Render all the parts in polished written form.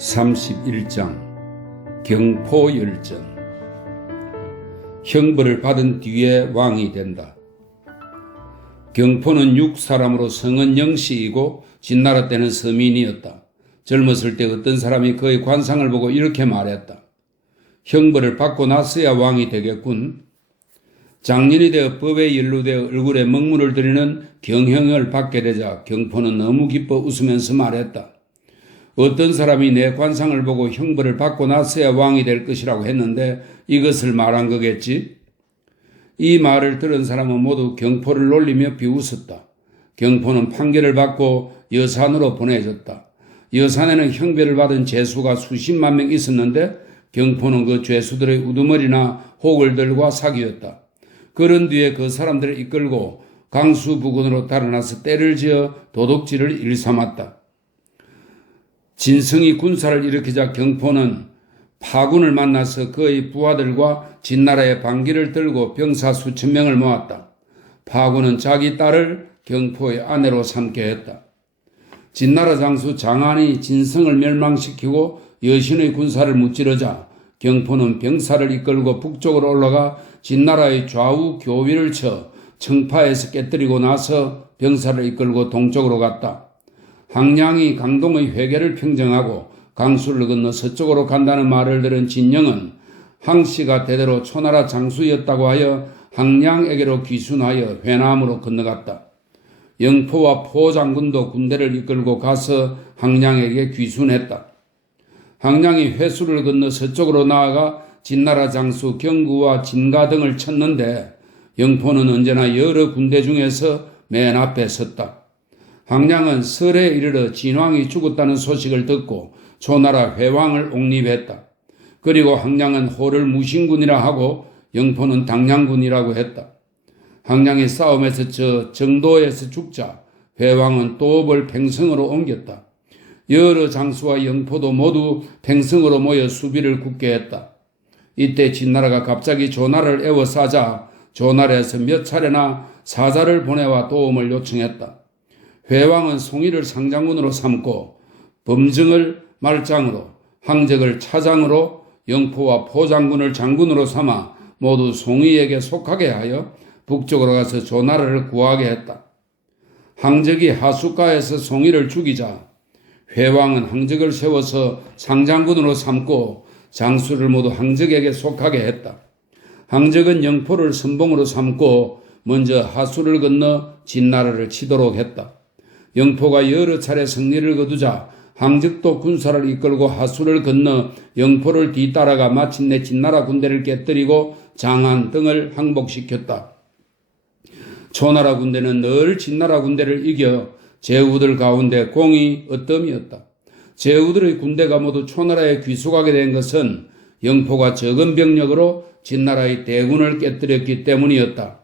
31장 경포열전. 형벌을 받은 뒤에 왕이 된다. 경포는 6사람으로 성은 영씨이고 진나라 때는 서민이었다. 젊었을 때 어떤 사람이 그의 관상을 보고 이렇게 말했다. 형벌을 받고 나서야 왕이 되겠군. 장년이 되어 법에 연루되어 얼굴에 먹물을 들이는 경형을 받게 되자 경포는 너무 기뻐 웃으면서 말했다. 어떤 사람이 내 관상을 보고 형벌을 받고 나서야 왕이 될 것이라고 했는데 이것을 말한 거겠지? 이 말을 들은 사람은 모두 경포를 놀리며 비웃었다. 경포는 판결을 받고 여산으로 보내졌다. 여산에는 형벌을 받은 죄수가 수십만 명 있었는데 경포는 그 죄수들의 우두머리나 호글들과 사귀었다. 그런 뒤에 그 사람들을 이끌고 강수 부근으로 달아나서 떼를 지어 도둑질을 일삼았다. 진성이 군사를 일으키자 경포는 파군을 만나서 그의 부하들과 진나라의 반기를 들고 병사 수천 명을 모았다. 파군은 자기 딸을 경포의 아내로 삼게 했다. 진나라 장수 장안이 진성을 멸망시키고 여신의 군사를 무찌르자 경포는 병사를 이끌고 북쪽으로 올라가 진나라의 좌우 교위를 쳐 청파에서 깨뜨리고 나서 병사를 이끌고 동쪽으로 갔다. 항량이 강동의 회계를 평정하고 강수를 건너 서쪽으로 간다는 말을 들은 진영은 항씨가 대대로 초나라 장수였다고 하여 항량에게로 귀순하여 회남으로 건너갔다. 영포와 포장군도 군대를 이끌고 가서 항량에게 귀순했다. 항량이 회수를 건너 서쪽으로 나아가 진나라 장수 경구와 진가 등을 쳤는데 영포는 언제나 여러 군대 중에서 맨 앞에 섰다. 항량은 설에 이르러 진왕이 죽었다는 소식을 듣고 초나라 회왕을 옹립했다. 그리고 항량은 호를 무신군이라 하고 영포는 당량군이라고 했다. 항량이 싸움에서 저 정도에서 죽자 회왕은 도읍을 팽성으로 옮겼다. 여러 장수와 영포도 모두 팽성으로 모여 수비를 굳게 했다. 이때 진나라가 갑자기 조나라를 에워싸자 조나라에서 몇 차례나 사자를 보내와 도움을 요청했다. 회왕은 송이를 상장군으로 삼고 범증을 말장으로, 항적을 차장으로, 영포와 포장군을 장군으로 삼아 모두 송이에게 속하게 하여 북쪽으로 가서 조나라를 구하게 했다. 항적이 하숫가에서 송이를 죽이자 회왕은 항적을 세워서 상장군으로 삼고 장수를 모두 항적에게 속하게 했다. 항적은 영포를 선봉으로 삼고 먼저 하수를 건너 진나라를 치도록 했다. 영포가 여러 차례 승리를 거두자 항적도 군사를 이끌고 하수를 건너 영포를 뒤따라가 마침내 진나라 군대를 깨뜨리고 장안 등을 항복시켰다. 초나라 군대는 늘 진나라 군대를 이겨 제후들 가운데 공이 어뜸이었다. 제후들의 군대가 모두 초나라에 귀속하게 된 것은 영포가 적은 병력으로 진나라의 대군을 깨뜨렸기 때문이었다.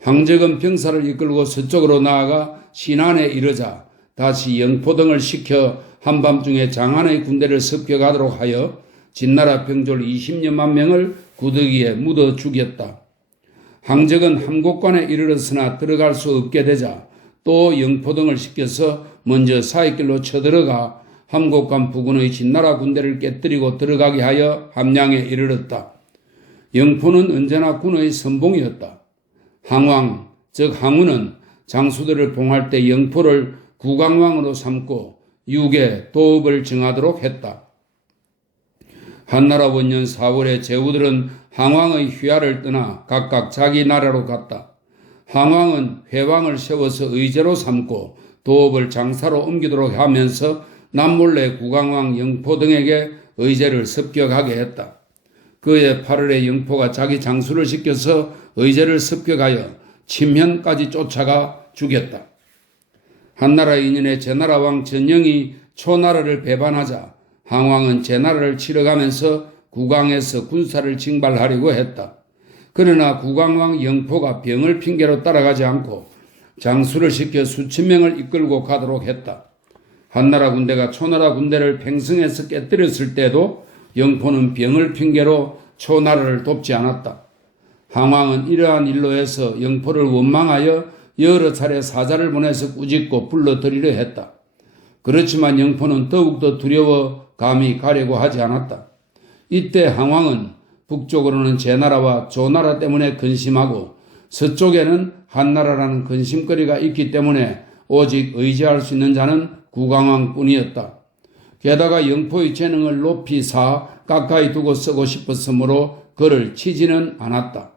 항적은 병사를 이끌고 서쪽으로 나아가 신안에 이르자 다시 영포 등을 시켜 한밤중에 장안의 군대를 습격하도록 하여 진나라 병졸 20여만 명을 구더기에 묻어 죽였다. 항적은 함곡관에 이르렀으나 들어갈 수 없게 되자 또 영포 등을 시켜서 먼저 사익길로 쳐들어가 함곡관 부근의 진나라 군대를 깨뜨리고 들어가게 하여 함량에 이르렀다. 영포는 언제나 군의 선봉이었다. 항왕, 즉 항우는 장수들을 봉할 때 영포를 국왕왕으로 삼고 유계, 도읍을 정하도록 했다. 한나라 원년 4월에 제후들은 항왕의 휘하를 떠나 각각 자기 나라로 갔다. 항왕은 회왕을 세워서 의제로 삼고 도읍을 장사로 옮기도록 하면서 남몰래 국왕왕 영포 등에게 의제를 습격하게 했다. 그해 8월에 영포가 자기 장수를 시켜서 의제를 습격하여 침현까지 쫓아가 죽였다. 한나라 2년에 제나라 왕 전영이 초나라를 배반하자 항왕은 제나라를 치러가면서 국왕에서 군사를 징발하려고 했다. 그러나 국왕왕 영포가 병을 핑계로 따라가지 않고 장수를 시켜 수천 명을 이끌고 가도록 했다. 한나라 군대가 초나라 군대를 팽성에서 깨뜨렸을 때도 영포는 병을 핑계로 초나라를 돕지 않았다. 항왕은 이러한 일로 해서 영포를 원망하여 여러 차례 사자를 보내서 꾸짖고 불러들이려 했다. 그렇지만 영포는 더욱더 두려워 감히 가려고 하지 않았다. 이때 항왕은 북쪽으로는 제나라와 조나라 때문에 근심하고 서쪽에는 한나라라는 근심거리가 있기 때문에 오직 의지할 수 있는 자는 구강왕뿐이었다. 게다가 영포의 재능을 높이 가까이 두고 쓰고 싶었으므로 그를 치지는 않았다.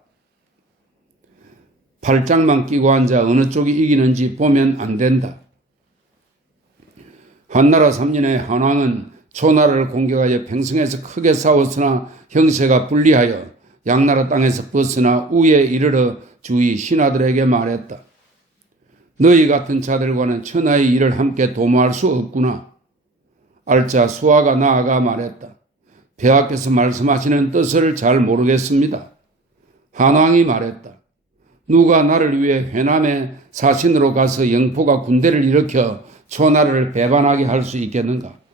팔짱만 끼고 앉아 어느 쪽이 이기는지 보면 안 된다. 한나라 3년에 한왕은 초나라를 공격하여 평성에서 크게 싸웠으나 형세가 불리하여 양나라 땅에서 벗어나 우에 이르러 주위 신하들에게 말했다. 너희 같은 자들과는 천하의 일을 함께 도모할 수 없구나. 알자 수하가 나아가 말했다. 폐하께서 말씀하시는 뜻을 잘 모르겠습니다. 한왕이 말했다. 누가 나를 위해 회남의 사신으로 가서 영포가 군대를 일으켜 초나라를 배반하게 할 수 있겠는가?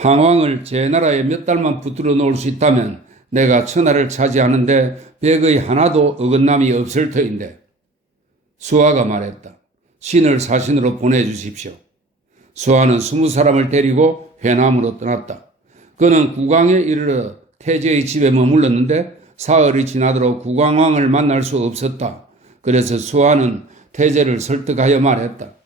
항왕을 제 나라에 몇 달만 붙들어 놓을 수 있다면 내가 천하를 차지하는데 백의 하나도 어긋남이 없을 터인데. 수하가 말했다. 신을 사신으로 보내주십시오. 수하는 20사람을 데리고 회남으로 떠났다. 그는 국왕에 이르러 태제의 집에 머물렀는데 사흘이 지나도록 국왕왕을 만날 수 없었다. 그래서 수하는 태제를 설득하여 말했다.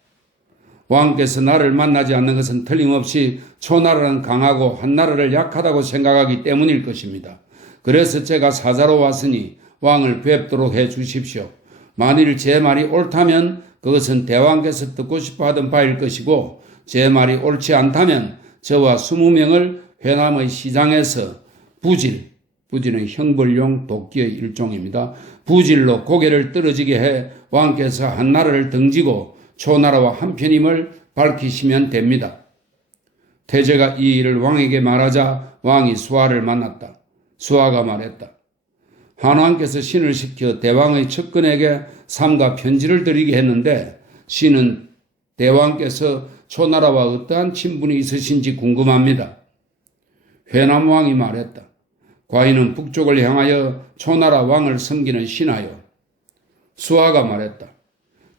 왕께서 나를 만나지 않는 것은 틀림없이 초나라는 강하고 한나라를 약하다고 생각하기 때문일 것입니다. 그래서 제가 사자로 왔으니 왕을 뵙도록 해 주십시오. 만일 제 말이 옳다면 그것은 대왕께서 듣고 싶어 하던 바일 것이고 제 말이 옳지 않다면 저와 20명을 회남의 시장에서 부질은 형벌용 도끼의 일종입니다. 부질로 고개를 떨어지게 해 왕께서 한나라를 등지고 초나라와 한편임을 밝히시면 됩니다. 태제가 이 일을 왕에게 말하자 왕이 수하를 만났다. 수하가 말했다. 한왕께서 신을 시켜 대왕의 측근에게 삼가 편지를 드리게 했는데 신은 대왕께서 초나라와 어떠한 친분이 있으신지 궁금합니다. 회남왕이 말했다. 과인은 북쪽을 향하여 초나라 왕을 섬기는 신하요. 수하가 말했다.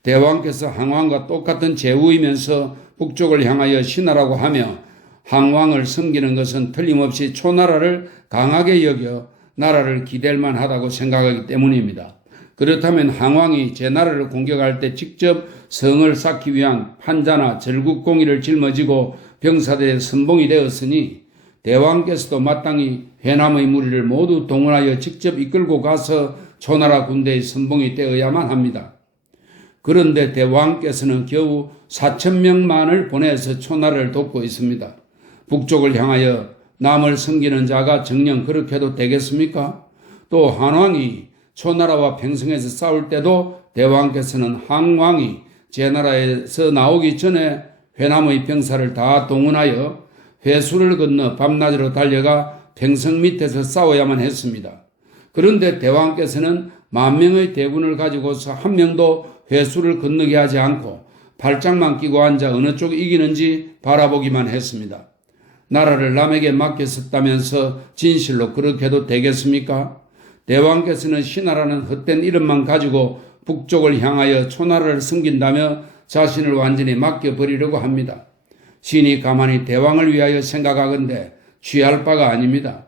대왕께서 항왕과 똑같은 제후이면서 북쪽을 향하여 신하라고 하며 항왕을 섬기는 것은 틀림없이 초나라를 강하게 여겨 나라를 기댈 만하다고 생각하기 때문입니다. 그렇다면 항왕이 제 나라를 공격할 때 직접 성을 쌓기 위한 판자나 절국공의를 짊어지고 병사들의 선봉이 되었으니 대왕께서도 마땅히 회남의 무리를 모두 동원하여 직접 이끌고 가서 초나라 군대의 선봉이 되어야만 합니다. 그런데 대왕께서는 겨우 4,000명만을 보내서 초나라를 돕고 있습니다. 북쪽을 향하여 남을 섬기는 자가 정녕 그렇게도 되겠습니까? 또 한왕이 초나라와 평성에서 싸울 때도 대왕께서는 항왕이 제 나라에서 나오기 전에 회남의 병사를 다 동원하여 회수를 건너 밤낮으로 달려가 평성 밑에서 싸워야만 했습니다. 그런데 대왕께서는 10,000명의 대군을 가지고서 한 명도 회수를 건너게 하지 않고 발장만 끼고 앉아 어느 쪽이 이기는지 바라보기만 했습니다. 나라를 남에게 맡겼었다면서 진실로 그렇게도 되겠습니까? 대왕께서는 신하라는 헛된 이름만 가지고 북쪽을 향하여 초나라를 섬긴다며 자신을 완전히 맡겨버리려고 합니다. 신이 가만히 대왕을 위하여 생각하건대 취할 바가 아닙니다.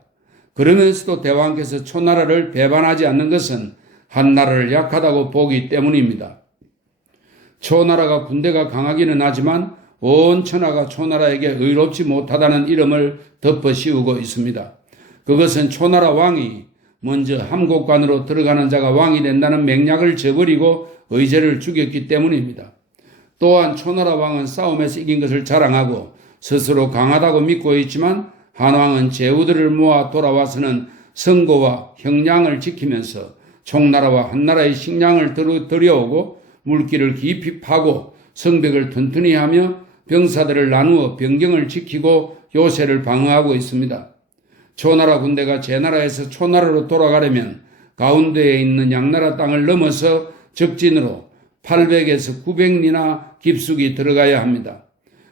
그러면서도 대왕께서 초나라를 배반하지 않는 것은 한나라를 약하다고 보기 때문입니다. 초나라가 군대가 강하기는 하지만 온 천하가 초나라에게 의롭지 못하다는 이름을 덮어 씌우고 있습니다. 그것은 초나라 왕이 먼저 함곡관으로 들어가는 자가 왕이 된다는 맹약을 저버리고 의제를 죽였기 때문입니다. 또한 초나라 왕은 싸움에서 이긴 것을 자랑하고 스스로 강하다고 믿고 있지만 한왕은 제후들을 모아 돌아와서는 선고와 형량을 지키면서 총나라와 한나라의 식량을 들여오고 물길을 깊이 파고 성벽을 튼튼히 하며 병사들을 나누어 병경을 지키고 요새를 방어하고 있습니다. 초나라 군대가 제 나라에서 초나라로 돌아가려면 가운데에 있는 양나라 땅을 넘어서 적진으로 800에서 900리나 깊숙이 들어가야 합니다.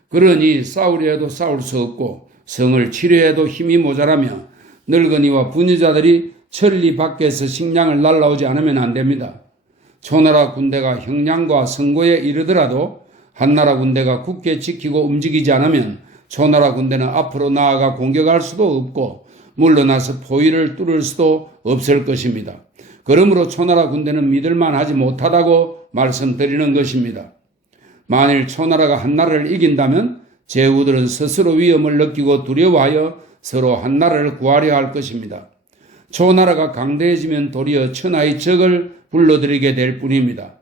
그러니 싸우려 해도 싸울 수 없고 성을 치려 해도 힘이 모자라며 늙은이와 부녀자들이 천리 밖에서 식량을 날라오지 않으면 안 됩니다. 초나라 군대가 형량과 선고에 이르더라도 한나라 군대가 굳게 지키고 움직이지 않으면 초나라 군대는 앞으로 나아가 공격할 수도 없고 물러나서 포위를 뚫을 수도 없을 것입니다. 그러므로 초나라 군대는 믿을만하지 못하다고 말씀드리는 것입니다. 만일 초나라가 한나라를 이긴다면 제후들은 스스로 위험을 느끼고 두려워하여 서로 한나라를 구하려 할 것입니다. 초나라가 강대해지면 도리어 천하의 적을 불러들이게 될 뿐입니다.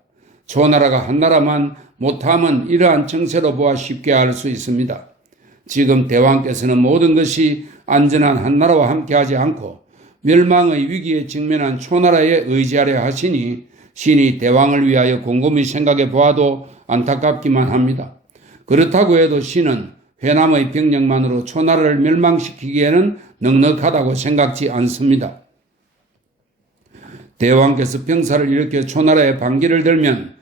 초나라가 한나라만 못하면 이러한 정세로 보아 쉽게 알 수 있습니다. 지금 대왕께서는 모든 것이 안전한 한나라와 함께하지 않고 멸망의 위기에 직면한 초나라에 의지하려 하시니 신이 대왕을 위하여 곰곰이 생각해 보아도 안타깝기만 합니다. 그렇다고 해도 신은 회남의 병력만으로 초나라를 멸망시키기에는 넉넉하다고 생각지 않습니다. 대왕께서 병사를 일으켜 초나라에 반기를 들면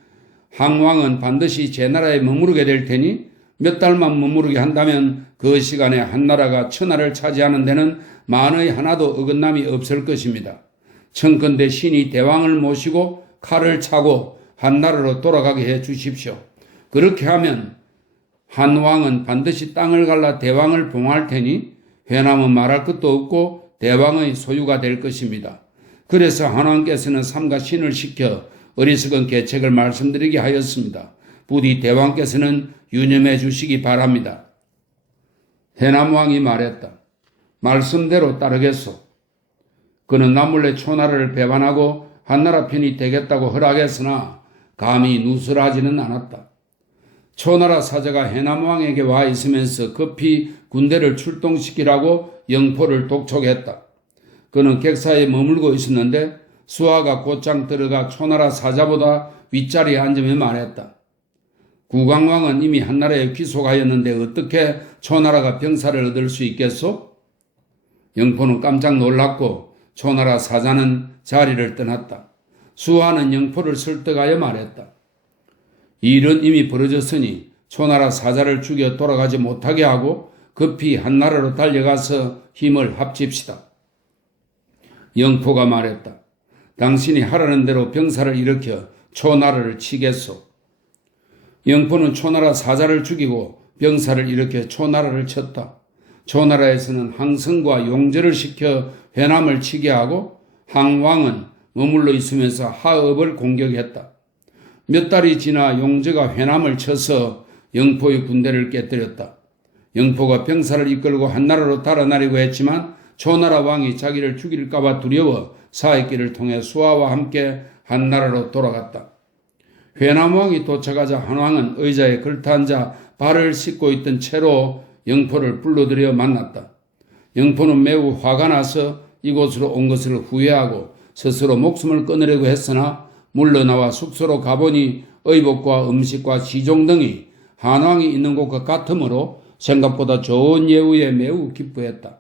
항왕은 반드시 제 나라에 머무르게 될 테니 몇 달만 머무르게 한다면 그 시간에 한나라가 천하를 차지하는 데는 만의 하나도 어긋남이 없을 것입니다. 청컨대 신이 대왕을 모시고 칼을 차고 한나라로 돌아가게 해 주십시오. 그렇게 하면 한왕은 반드시 땅을 갈라 대왕을 봉할 테니 회남은 말할 것도 없고 대왕의 소유가 될 것입니다. 그래서 한왕께서는 삼가 신을 시켜 어리석은 계책을 말씀드리게 하였습니다. 부디 대왕께서는 유념해 주시기 바랍니다. 회남왕이 말했다. 말씀대로 따르겠소. 그는 남몰래 초나라를 배반하고 한나라 편이 되겠다고 허락했으나 감히 누설하지는 않았다. 초나라 사자가 해남왕에게 와 있으면서 급히 군대를 출동시키라고 영포를 독촉했다. 그는 객사에 머물고 있었는데 수하가 곧장 들어가 초나라 사자보다 윗자리에 앉으며 말했다. 국왕왕은 이미 한나라에 귀속하였는데 어떻게 초나라가 병사를 얻을 수 있겠소? 영포는 깜짝 놀랐고 초나라 사자는 자리를 떠났다. 수하는 영포를 설득하여 말했다. 이 일은 이미 벌어졌으니 초나라 사자를 죽여 돌아가지 못하게 하고 급히 한나라로 달려가서 힘을 합칩시다. 영포가 말했다. 당신이 하라는 대로 병사를 일으켜 초나라를 치겠소. 영포는 초나라 사자를 죽이고 병사를 일으켜 초나라를 쳤다. 초나라에서는 항성과 용절을 시켜 회남을 치게 하고 항왕은 머물러 있으면서 하읍을 공격했다. 몇 달이 지나 용저가 회남을 쳐서 영포의 군대를 깨뜨렸다. 영포가 병사를 이끌고 한나라로 달아나려고 했지만 초나라 왕이 자기를 죽일까봐 두려워 사익길을 통해 수하와 함께 한나라로 돌아갔다. 회남 왕이 도착하자 한왕은 의자에 걸터앉아 발을 씻고 있던 채로 영포를 불러들여 만났다. 영포는 매우 화가 나서 이곳으로 온 것을 후회하고 스스로 목숨을 끊으려고 했으나 물러나와 숙소로 가보니 의복과 음식과 시종 등이 한왕이 있는 곳과 같으므로 생각보다 좋은 예우에 매우 기뻐했다.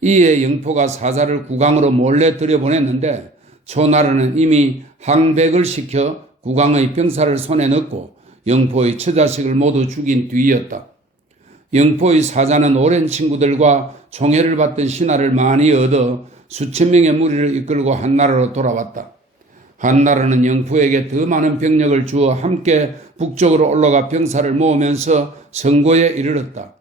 이에 영포가 사자를 국왕으로 몰래 들여보냈는데 초나라는 이미 항백을 시켜 국왕의 병사를 손에 넣고 영포의 처자식을 모두 죽인 뒤였다. 영포의 사자는 오랜 친구들과 총애를 받던 신하를 많이 얻어 수천 명의 무리를 이끌고 한나라로 돌아왔다. 한나라는 영포에게 더 많은 병력을 주어 함께 북쪽으로 올라가 병사를 모으면서 성고에 이르렀다.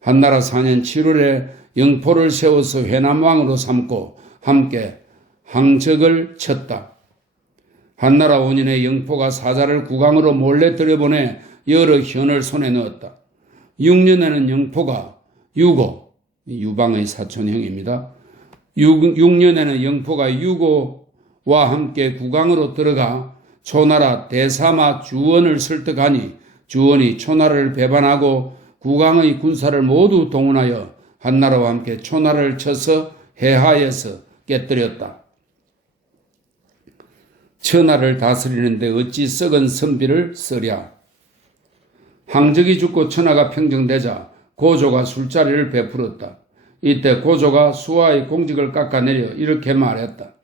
한나라 4년 7월에 영포를 세워서 회남왕으로 삼고 함께 항적을 쳤다. 한나라 5년에 영포가 사자를 국왕으로 몰래 들여보내 여러 현을 손에 넣었다. 6년에는 영포가 유방의 사촌형입니다. 6년에는 영포가 유고와 함께 국왕으로 들어가 초나라 대사마 주원을 설득하니 주원이 초나라를 배반하고 국왕의 군사를 모두 동원하여 한나라와 함께 초나라를 쳐서 해하에서 깨뜨렸다. 천하를 다스리는데 어찌 썩은 선비를 쓰랴. 항적이 죽고 천하가 평정되자 고조가 술자리를 베풀었다. 이때 고조가 수하의 공직을 깎아내려 이렇게 말했다.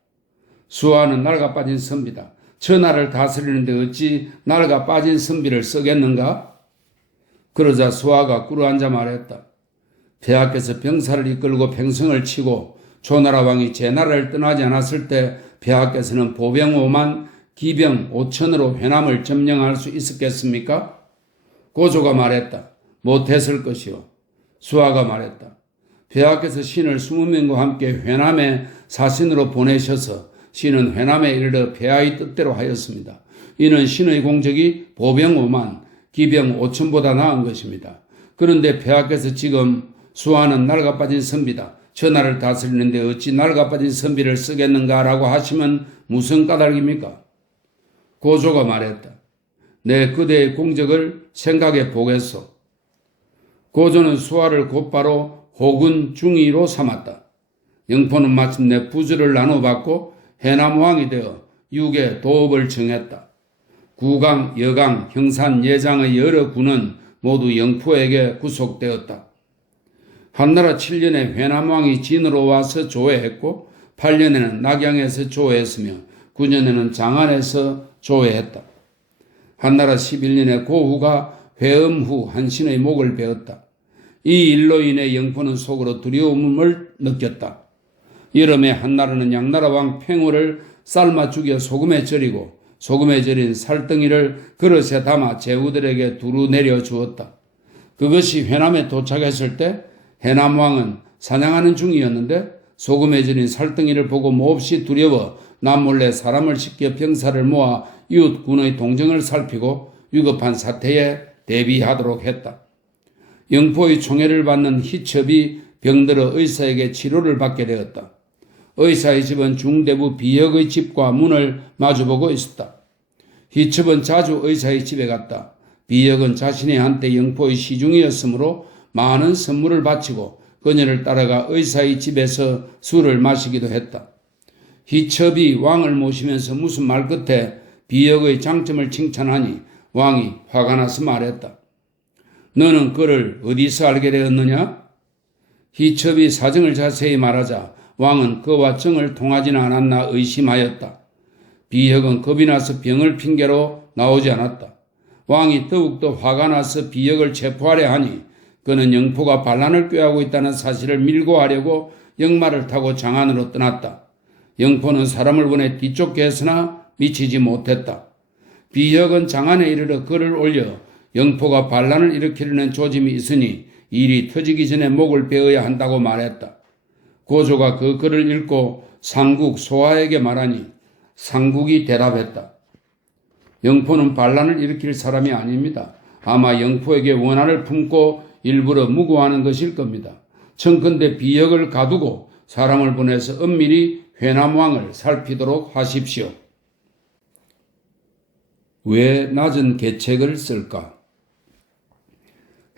수하는 낡아 빠진 선비다. 천하를 다스리는데 어찌 낡아 빠진 선비를 쓰겠는가? 그러자 수하가 꿇어앉아 말했다. 폐하께서 병사를 이끌고 평성을 치고 초나라 왕이 제 나라를 떠나지 않았을 때 폐하께서는 보병 5만, 기병 5천으로 회남을 점령할 수 있었겠습니까? 고조가 말했다. 못했을 것이요. 수아가 말했다. 폐하께서 신을 20명과 함께 회남에 사신으로 보내셔서 신은 회남에 이르러 폐하의 뜻대로 하였습니다. 이는 신의 공적이 보병 5만, 기병 5천보다 나은 것입니다. 그런데 폐하께서 지금 수아는 낡아빠진 선비다. 전하를 다스리는데 어찌 낡아빠진 선비를 쓰겠는가라고 하시면 무슨 까닭입니까? 고조가 말했다. 내 그대의 공적을 생각해 보겠소. 고조는 수아를 곧바로 호군 중위로 삼았다. 영포는 마침내 부주를 나눠받고 해남왕이 되어 육의 도읍을 정했다. 구강, 여강, 형산, 예장의 여러 군은 모두 영포에게 구속되었다. 한나라 7년에 회남왕이 진으로 와서 조회했고 8년에는 낙양에서 조회했으며 9년에는 장안에서 조회했다. 한나라 11년에 고후가 회음후 한신의 목을 베었다. 이 일로 인해 영포는 속으로 두려움을 느꼈다. 여름에 한나라는 양나라 왕 팽호를 삶아 죽여 소금에 절이고 소금에 절인 살덩이를 그릇에 담아 제후들에게 두루 내려 주었다. 그것이 회남에 도착했을 때 해남왕은 사냥하는 중이었는데 소금에 절인 살덩이를 보고 몹시 두려워 남몰래 사람을 시켜 병사를 모아 이웃 군의 동정을 살피고 위급한 사태에 대비하도록 했다. 영포의 총애를 받는 희첩이 병들어 의사에게 치료를 받게 되었다. 의사의 집은 중대부 비역의 집과 문을 마주보고 있었다. 희첩은 자주 의사의 집에 갔다. 비역은 자신이 한때 영포의 시중이었으므로 많은 선물을 바치고 그녀를 따라가 의사의 집에서 술을 마시기도 했다. 희첩이 왕을 모시면서 무슨 말 끝에 비역의 장점을 칭찬하니 왕이 화가 나서 말했다. 너는 그를 어디서 알게 되었느냐? 희첩이 사정을 자세히 말하자 왕은 그와 정을 통하지는 않았나 의심하였다. 비역은 겁이 나서 병을 핑계로 나오지 않았다. 왕이 더욱더 화가 나서 비역을 체포하려 하니 그는 영포가 반란을 꾀하고 있다는 사실을 밀고 하려고 역마를 타고 장안으로 떠났다. 영포는 사람을 보내 뒤쫓게 했으나 미치지 못했다. 비역은 장안에 이르러 글을 올려 영포가 반란을 일으키려는 조짐이 있으니 일이 터지기 전에 목을 베어야 한다고 말했다. 고조가 그 글을 읽고 상국 소하에게 말하니 상국이 대답했다. 영포는 반란을 일으킬 사람이 아닙니다. 아마 영포에게 원한을 품고 일부러 무고하는 것일 겁니다. 청컨대 비역을 가두고 사람을 보내서 은밀히 회남왕을 살피도록 하십시오. 왜 낮은 계책을 쓸까?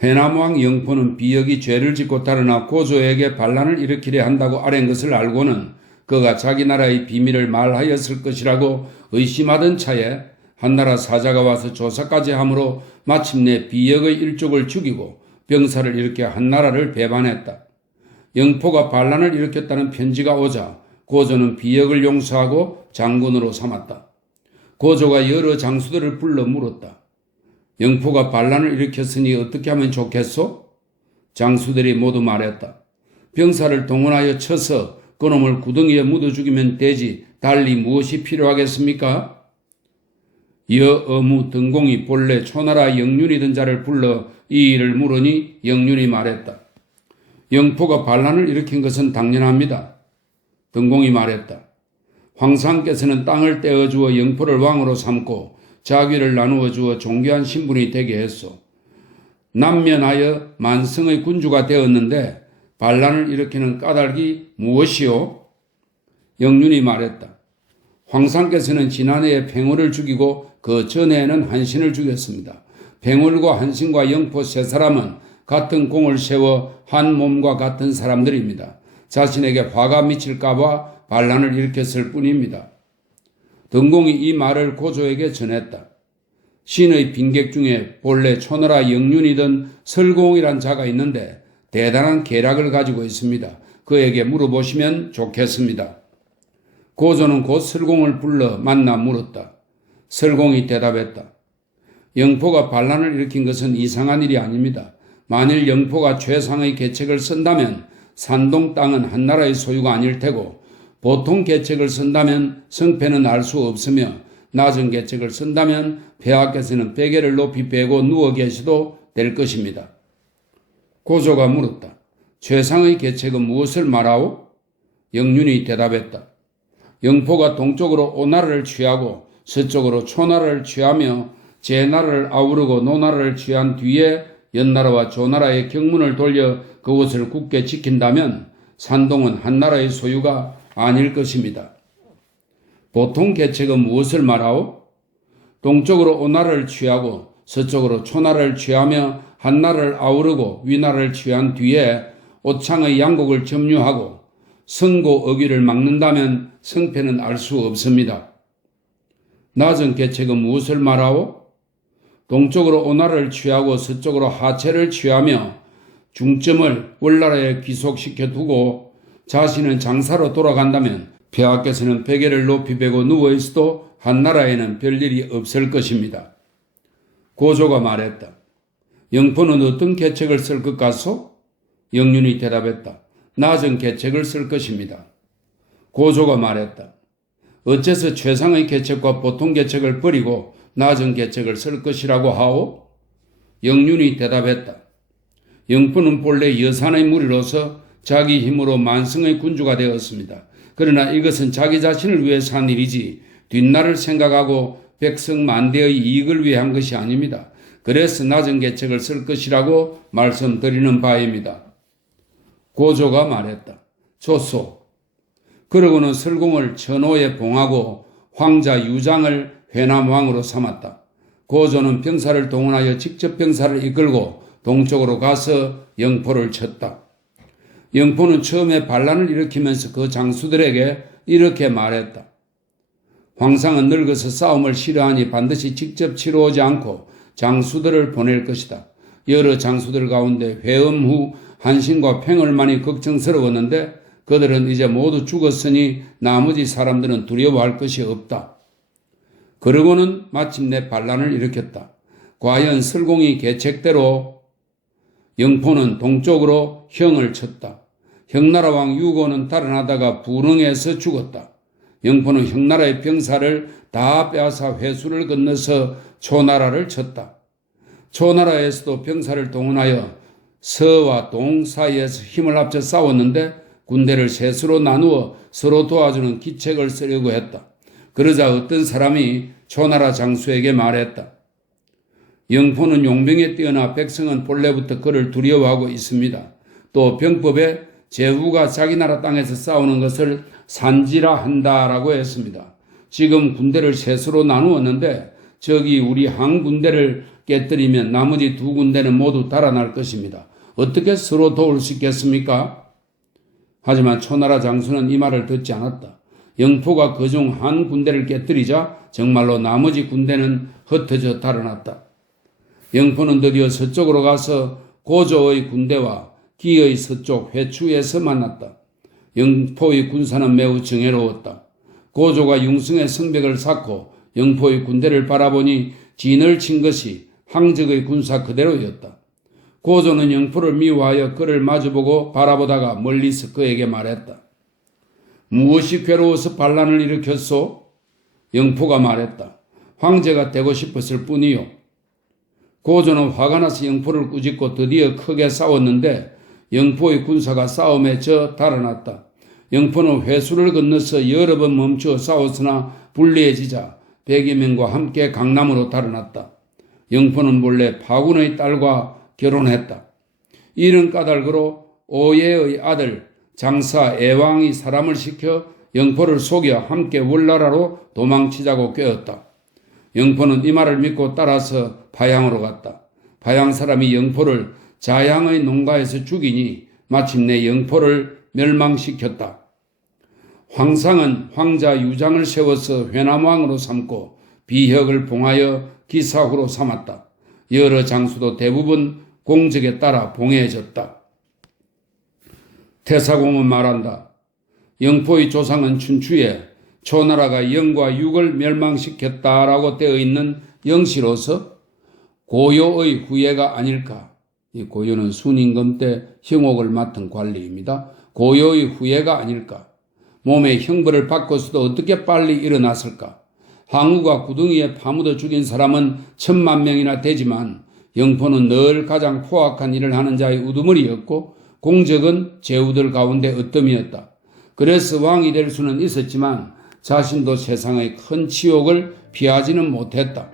회남왕 영포는 비역이 죄를 짓고 달아나 고조에게 반란을 일으키려 한다고 아랜 것을 알고는 그가 자기 나라의 비밀을 말하였을 것이라고 의심하던 차에 한나라 사자가 와서 조사까지 하므로 마침내 비역의 일족을 죽이고 병사를 일으켜 한나라를 배반했다. 영포가 반란을 일으켰다는 편지가 오자 고조는 비역을 용서하고 장군으로 삼았다. 고조가 여러 장수들을 불러 물었다. 영포가 반란을 일으켰으니 어떻게 하면 좋겠소? 장수들이 모두 말했다. 병사를 동원하여 쳐서 그놈을 구덩이에 묻어 죽이면 되지 달리 무엇이 필요하겠습니까? 여어무 등공이 본래 초나라 영륜이던 자를 불러 이 일을 물으니 영륜이 말했다. 영포가 반란을 일으킨 것은 당연합니다. 등공이 말했다. 황상께서는 땅을 떼어주어 영포를 왕으로 삼고 자귀를 나누어 주어 존귀한 신분이 되게 했소. 남면하여 만성의 군주가 되었는데 반란을 일으키는 까닭이 무엇이요? 영륜이 말했다. 황상께서는 지난해에 팽호를 죽이고 그 전에는 한신을 죽였습니다. 팽월과 한신과 영포 세 사람은 같은 공을 세워 한 몸과 같은 사람들입니다. 자신에게 화가 미칠까봐 반란을 일으켰을 뿐입니다. 등공이 이 말을 고조에게 전했다. 신의 빈객 중에 본래 초나라 영륜이던 설공이란 자가 있는데 대단한 계략을 가지고 있습니다. 그에게 물어보시면 좋겠습니다. 고조는 곧 설공을 불러 만나 물었다. 설공이 대답했다. 영포가 반란을 일으킨 것은 이상한 일이 아닙니다. 만일 영포가 최상의 계책을 쓴다면 산동 땅은 한나라의 소유가 아닐 테고 보통 계책을 쓴다면 성패는 알 수 없으며 낮은 계책을 쓴다면 폐하께서는 베개를 높이 베고 누워 계셔도 될 것입니다. 고조가 물었다. 최상의 계책은 무엇을 말하오? 영륜이 대답했다. 영포가 동쪽으로 오나라를 취하고 서쪽으로 초나라를 취하며 제나라를 아우르고 노나라를 취한 뒤에 연나라와 조나라의 경문을 돌려 그곳을 굳게 지킨다면 산동은 한나라의 소유가 아닐 것입니다. 보통 계책은 무엇을 말하오? 동쪽으로 오나라를 취하고 서쪽으로 초나라를 취하며 한나라를 아우르고 위나라를 취한 뒤에 오창의 양곡을 점유하고 성고 어귀를 막는다면 성패는 알 수 없습니다. 낮은 계책은 무엇을 말하오? 동쪽으로 오나라를 취하고 서쪽으로 하체를 취하며 중점을 월나라에 귀속시켜 두고 자신은 장사로 돌아간다면 폐하께서는 베개를 높이 베고 누워있어도 한나라에는 별일이 없을 것입니다. 고조가 말했다. 영포는 어떤 계책을 쓸 것 같소? 영륜이 대답했다. 낮은 계책을 쓸 것입니다. 고조가 말했다. 어째서 최상의 계책과 보통 계책을 버리고 낮은 계책을 쓸 것이라고 하오? 영륜이 대답했다. 영포는 본래 여산의 무리로서 자기 힘으로 만성의 군주가 되었습니다. 그러나 이것은 자기 자신을 위해서 한 일이지 뒷날을 생각하고 백성 만대의 이익을 위해 한 것이 아닙니다. 그래서 낮은 계책을 쓸 것이라고 말씀드리는 바입니다. 고조가 말했다. 좋소. 그러고는 설공을 천호에 봉하고 황자 유장을 회남왕으로 삼았다. 고조는 병사를 동원하여 직접 병사를 이끌고 동쪽으로 가서 영포를 쳤다. 영포는 처음에 반란을 일으키면서 그 장수들에게 이렇게 말했다. 황상은 늙어서 싸움을 싫어하니 반드시 직접 치러오지 않고 장수들을 보낼 것이다. 여러 장수들 가운데 회음 후 한신과 팽을만이 걱정스러웠는데 그들은 이제 모두 죽었으니 나머지 사람들은 두려워할 것이 없다. 그러고는 마침내 반란을 일으켰다. 과연 설공이 계책대로 영포는 동쪽으로 형을 쳤다. 형나라 왕 유고는 달아나다가 불응해서 죽었다. 영포는 형나라의 병사를 다 빼앗아 회수를 건너서 초나라를 쳤다. 초나라에서도 병사를 동원하여 서와 동 사이에서 힘을 합쳐 싸웠는데 군대를 셋으로 나누어 서로 도와주는 기책을 쓰려고 했다. 그러자 어떤 사람이 초나라 장수에게 말했다. 영포는 용병에 뛰어나 백성은 본래부터 그를 두려워하고 있습니다. 또 병법에 제후가 자기 나라 땅에서 싸우는 것을 산지라 한다라고 했습니다. 지금 군대를 셋으로 나누었는데 저기 우리 한 군대를 깨뜨리면 나머지 두 군대는 모두 달아날 것입니다. 어떻게 서로 도울 수 있겠습니까? 하지만 초나라 장수는 이 말을 듣지 않았다. 영포가 그중 한 군대를 깨뜨리자 정말로 나머지 군대는 흩어져 달아났다. 영포는 드디어 서쪽으로 가서 고조의 군대와 기의 서쪽 회추에서 만났다. 영포의 군사는 매우 정예로웠다. 고조가 융성의 성벽을 쌓고 영포의 군대를 바라보니 진을 친 것이 항적의 군사 그대로였다. 고조는 영포를 미워하여 그를 마주보고 바라보다가 멀리서 그에게 말했다. 무엇이 괴로워서 반란을 일으켰소? 영포가 말했다. 황제가 되고 싶었을 뿐이요. 고조는 화가 나서 영포를 꾸짖고 드디어 크게 싸웠는데 영포의 군사가 싸움에 져 달아났다. 영포는 회수를 건너서 여러 번 멈추어 싸웠으나 불리해지자 100여 명과 함께 강남으로 달아났다. 영포는 본래 파군의 딸과 결혼했다. 이런 까닭으로 오예의 아들 장사 애왕이 사람을 시켜 영포를 속여 함께 월나라로 도망치자고 꾀었다. 영포는 이 말을 믿고 따라서 파양으로 갔다. 파양 사람이 영포를 자양의 농가에서 죽이니 마침내 영포를 멸망시켰다. 황상은 황자 유장을 세워서 회남왕으로 삼고 비혁을 봉하여 기사후로 삼았다. 여러 장수도 대부분 공적에 따라 봉해졌다. 태사공은 말한다. 영포의 조상은 춘추에 초나라가 영과 육을 멸망시켰다라고 되어 있는 영시로서 고요의 후예가 아닐까. 이 고요는 순임금 때 형옥을 맡은 관리입니다. 고요의 후예가 아닐까. 몸에 형벌을 받고서도 어떻게 빨리 일어났을까. 항우가 구덩이에 파묻어 죽인 사람은 1000만 명이나 되지만 영포는 늘 가장 포악한 일을 하는 자의 우두머리였고 공적은 제후들 가운데 으뜸이었다. 그래서 왕이 될 수는 있었지만 자신도 세상의 큰 치욕을 피하지는 못했다.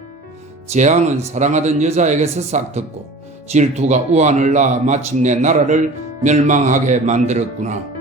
재앙은 사랑하던 여자에게서 싹텄고 질투가 우환을 낳아 마침내 나라를 멸망하게 만들었구나.